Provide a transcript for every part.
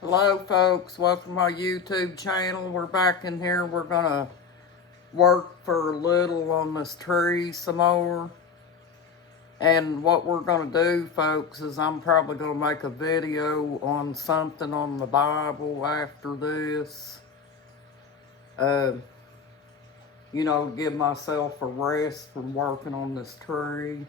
Hello folks, welcome to my YouTube channel. We're back in here. We're gonna work for a little on this tree some more. And what we're gonna do, folks, is I'm probably gonna make a video on something on the Bible after this. Uh, give myself a rest from working on this tree.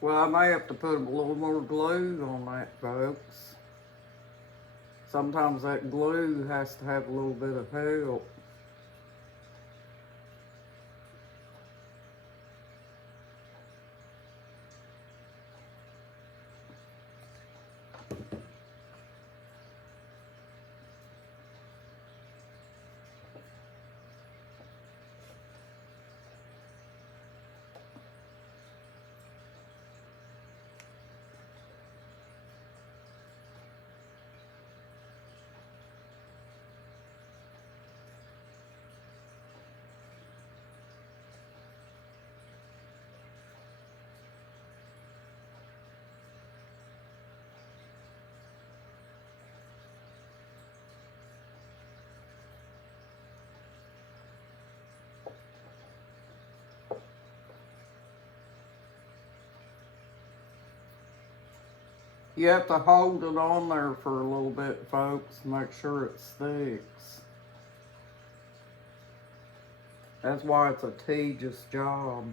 Well, I may have to put a little more glue on that, folks. Sometimes that glue has to have a little bit of help. You have to hold it on there for a little bit, folks, to make sure it sticks. That's why it's a tedious job.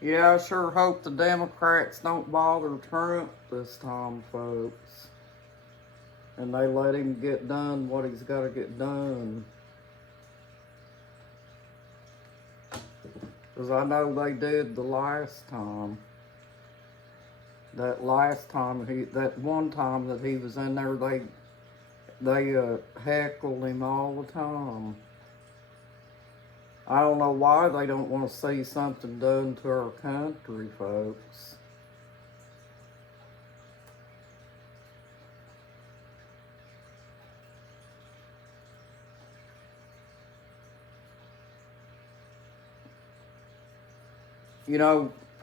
Yeah, I sure hope the Democrats don't bother Trump this time, folks. And they let him get done what he's got to get done. Because I know they did the last time. That one time that he was in there, they heckled him all the time. I don't know why they don't want to see something done to our country, folks.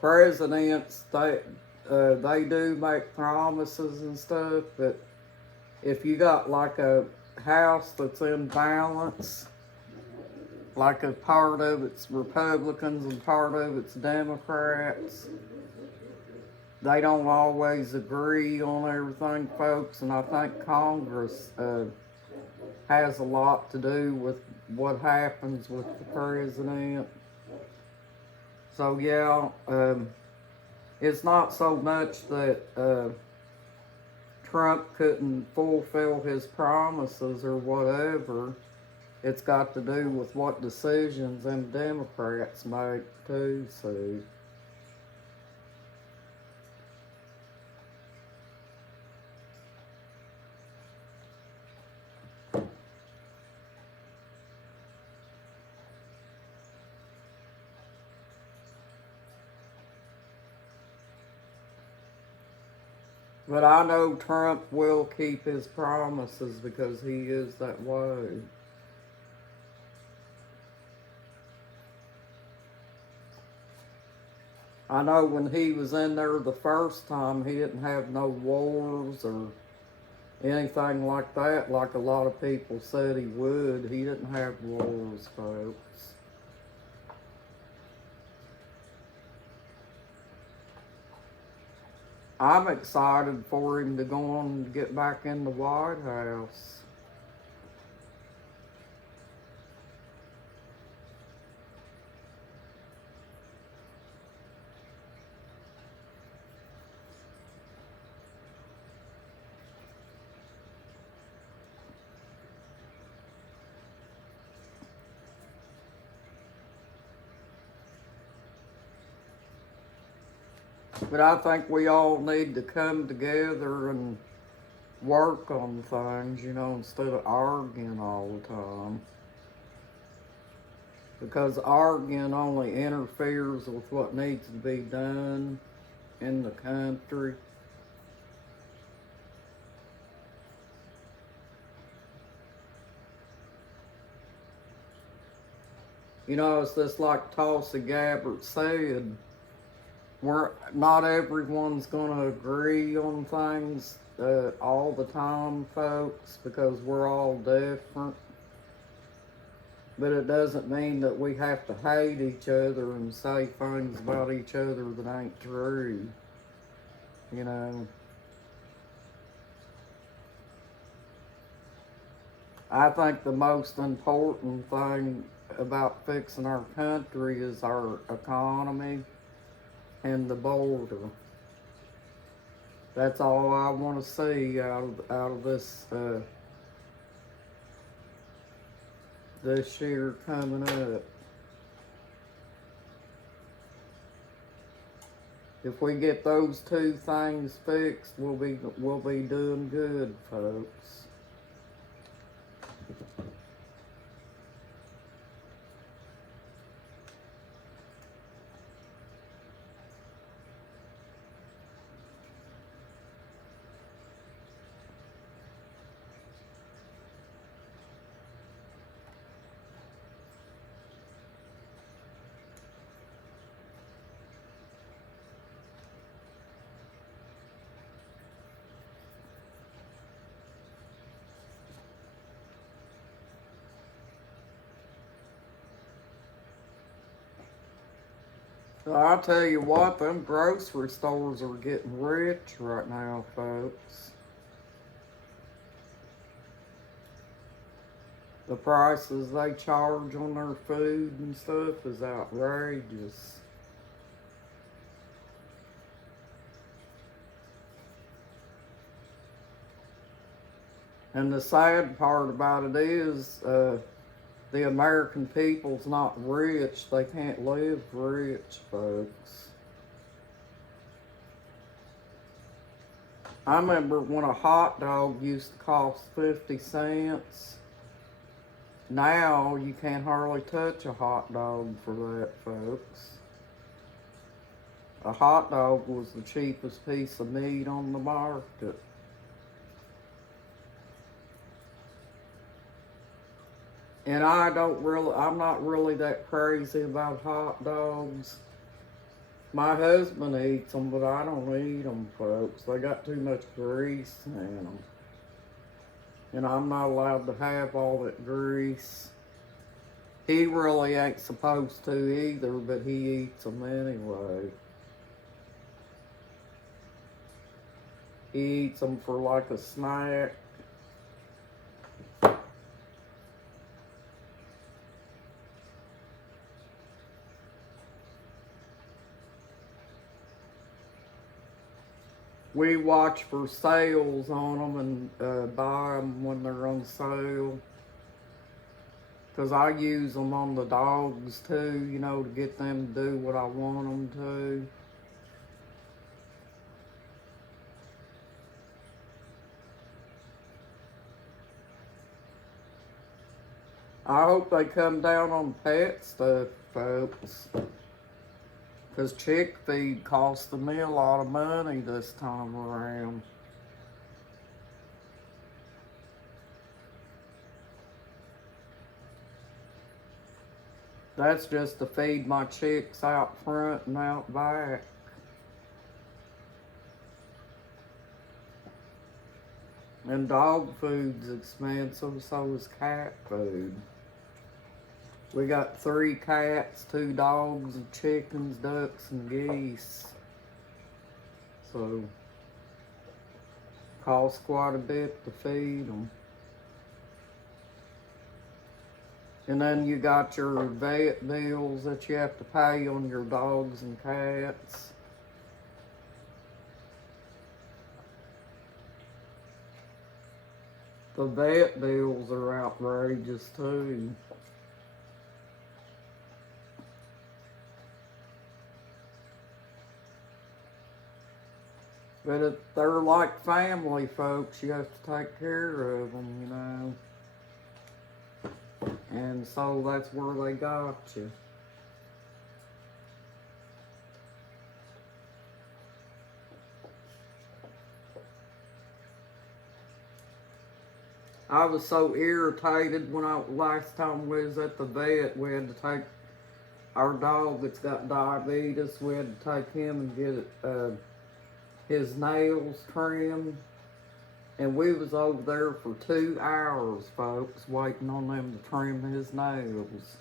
Presidents, they do make promises and stuff, but if you got like a house that's in balance, like a part of it's Republicans and part of it's Democrats. They don't always agree on everything, folks, and I think Congress has a lot to do with what happens with the president. So yeah, it's not so much that Trump couldn't fulfill his promises or whatever. It's got to do with what decisions them Democrats make too, see. But I know Trump will keep his promises because he is that way. I know when he was in there the first time, he didn't have no wars or anything like that, like a lot of people said he would. He didn't have wars, folks. I'm excited for him to go on and get back in the White House. But I think we all need to come together and work on things, you know, instead of arguing all the time. Because arguing only interferes with what needs to be done in the country. You know, it's just like Tulsi Gabbard said, not everyone's going to agree on things all the time, folks, because we're all different. But it doesn't mean that we have to hate each other and say things about each other that ain't true. You know. I think the most important thing about fixing our country is our economy and the border. That's all I want to see out of this this year coming up. If we get those two things fixed, we'll be doing good, folks. I'll tell you what, them grocery stores are getting rich right now, folks. The prices they charge on their food and stuff is outrageous. And the sad part about it is, the American people's not rich. They can't live rich, folks. I remember when a hot dog used to cost 50 cents. Now you can't hardly touch a hot dog for that, folks. A hot dog was the cheapest piece of meat on the market. And I'm not really that crazy about hot dogs. My husband eats them, but I don't eat them, folks. They got too much grease in them. And I'm not allowed to have all that grease. He really ain't supposed to either, but he eats them anyway. He eats them for like a snack. We watch for sales on them and buy them when they're on sale. Because I use them on the dogs too, you know, to get them to do what I want them to. I hope they come down on pet stuff, folks. Because chick feed costed me a lot of money this time around. That's just to feed my chicks out front and out back. And dog food's expensive, so is cat food. We got 3 cats, 2 dogs, and chickens, ducks, and geese. So, costs quite a bit to feed them. And then you got your vet bills that you have to pay on your dogs and cats. The vet bills are outrageous too. But they're like family folks, you have to take care of them, you know. And so that's where they got you. I was so irritated when last time we was at the vet, we had to take our dog that's got diabetes, we had to take him and get his nails trimmed. And we was over there for 2 hours, folks, waiting on them to trim his nails.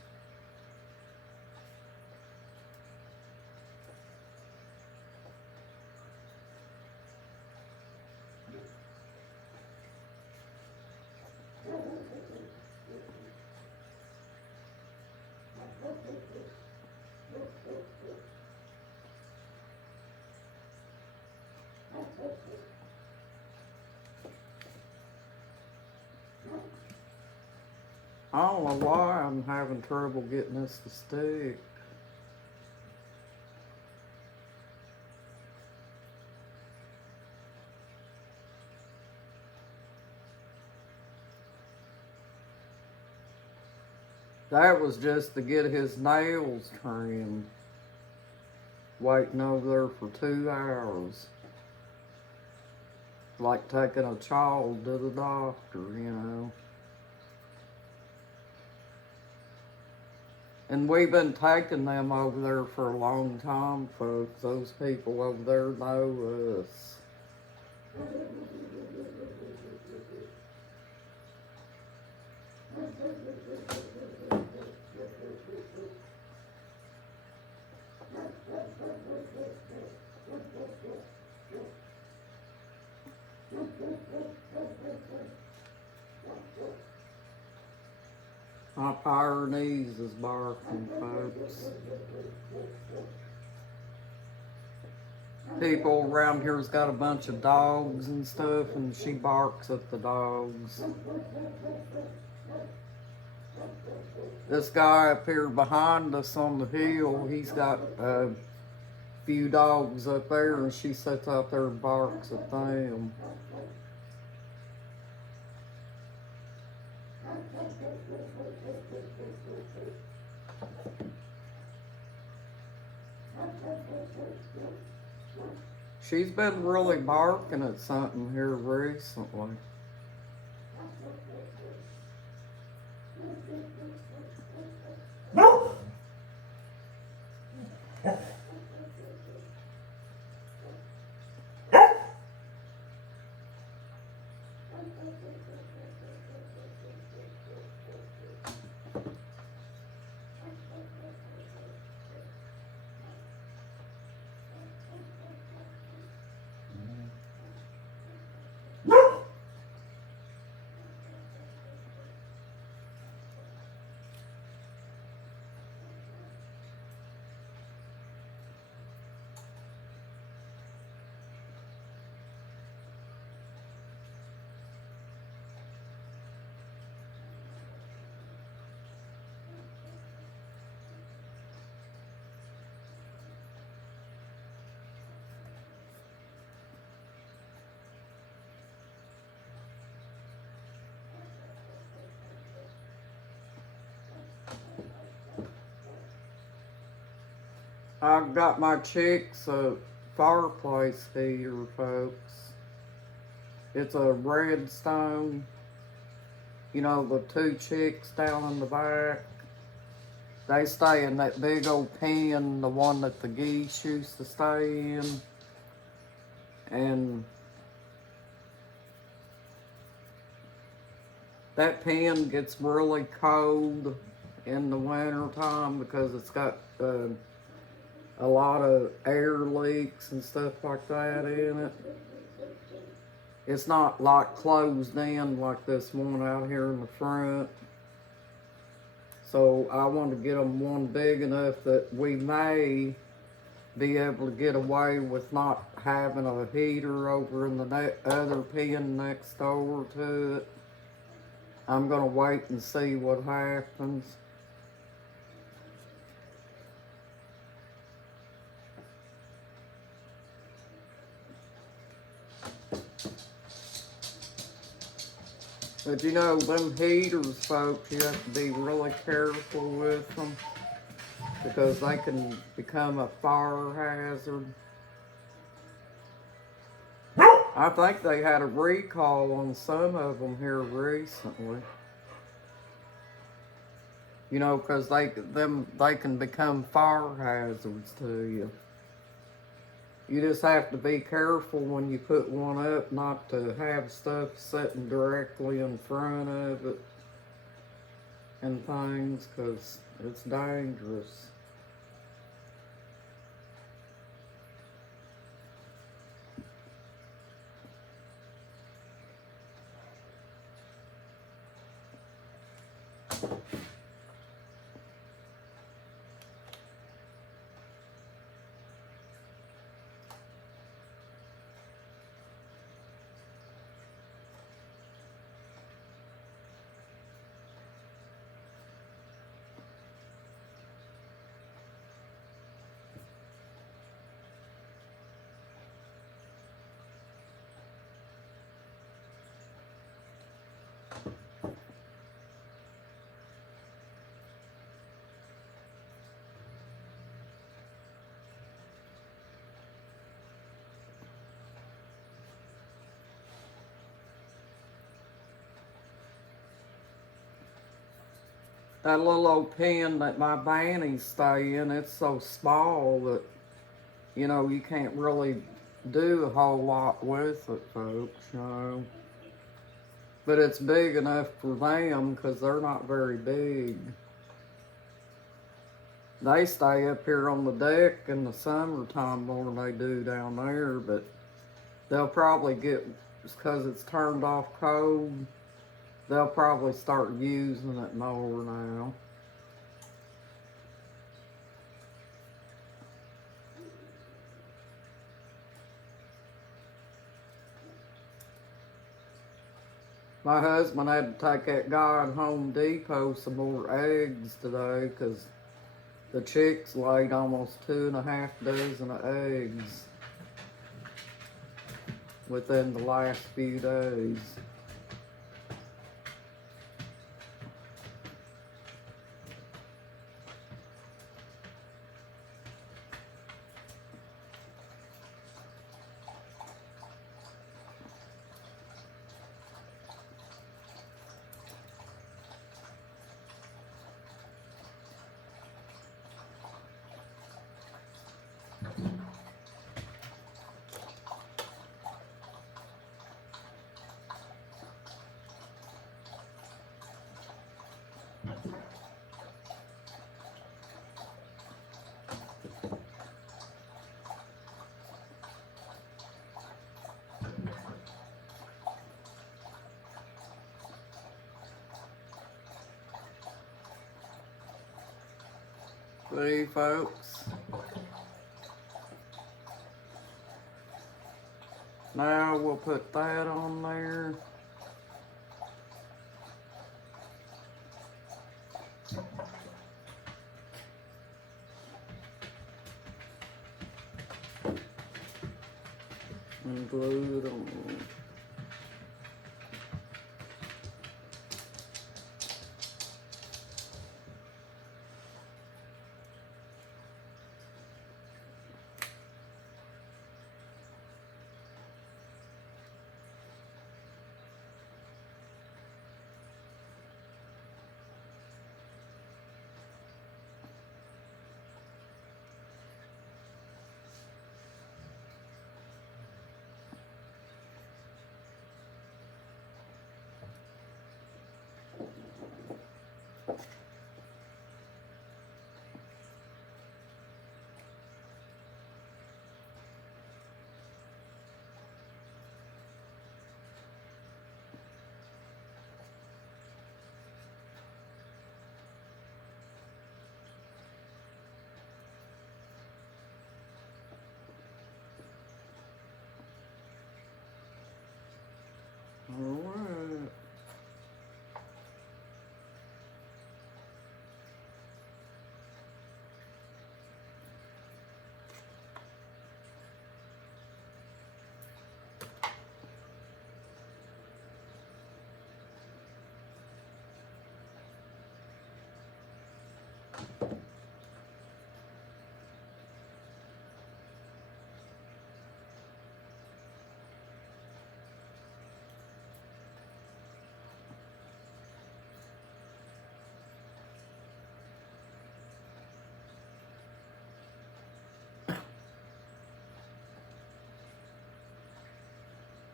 I don't know why I'm having trouble getting this to stick. That was just to get his nails trimmed. Waiting over there for 2 hours. Like taking a child to the doctor, you know. And we've been taking them over there for a long time, folks. Those people over there know us. My Pyrenees is barking, folks. People around here's got a bunch of dogs and stuff, and she barks at the dogs. This guy up here behind us on the hill, he's got a few dogs up there, and she sits out there and barks at them. She's been really barking at something here recently. I got my chicks a fireplace heater, folks. It's a Redstone. You know, the two chicks down in the back. They stay in that big old pen, the one that the geese used to stay in. And that pen gets really cold in the winter time because it's got a lot of air leaks and stuff like that in it. It's not like closed in like this one out here in the front. So I want to get them one big enough that we may be able to get away with not having a heater over in the other pen next door to it. I'm going to wait and see what happens. But you know, them heaters, folks, you have to be really careful with them because they can become a fire hazard. I think they had a recall on some of them here recently. You know, because they can become fire hazards to you. You just have to be careful when you put one up not to have stuff sitting directly in front of it and things, because it's dangerous. That little old pen that my bannies stay in, it's so small that, you know, you can't really do a whole lot with it, folks, you know. But it's big enough for them because they're not very big. They stay up here on the deck in the summertime more than they do down there, but they'll probably get, because it's turned off cold, they'll probably start using it more now. My husband had to take that guy at Home Depot some more eggs today because the chicks laid almost 2.5 dozen of eggs within the last few days. See, folks. Now we'll put that on there. And glue it on.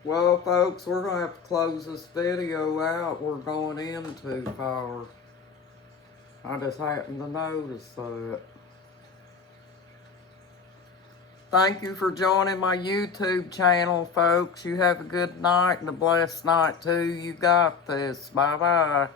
Well, folks, we're going to have to close this video out. We're going in too far. I just happened to notice that. Thank you for joining my YouTube channel, folks. You have a good night and a blessed night, too. You got this. Bye-bye.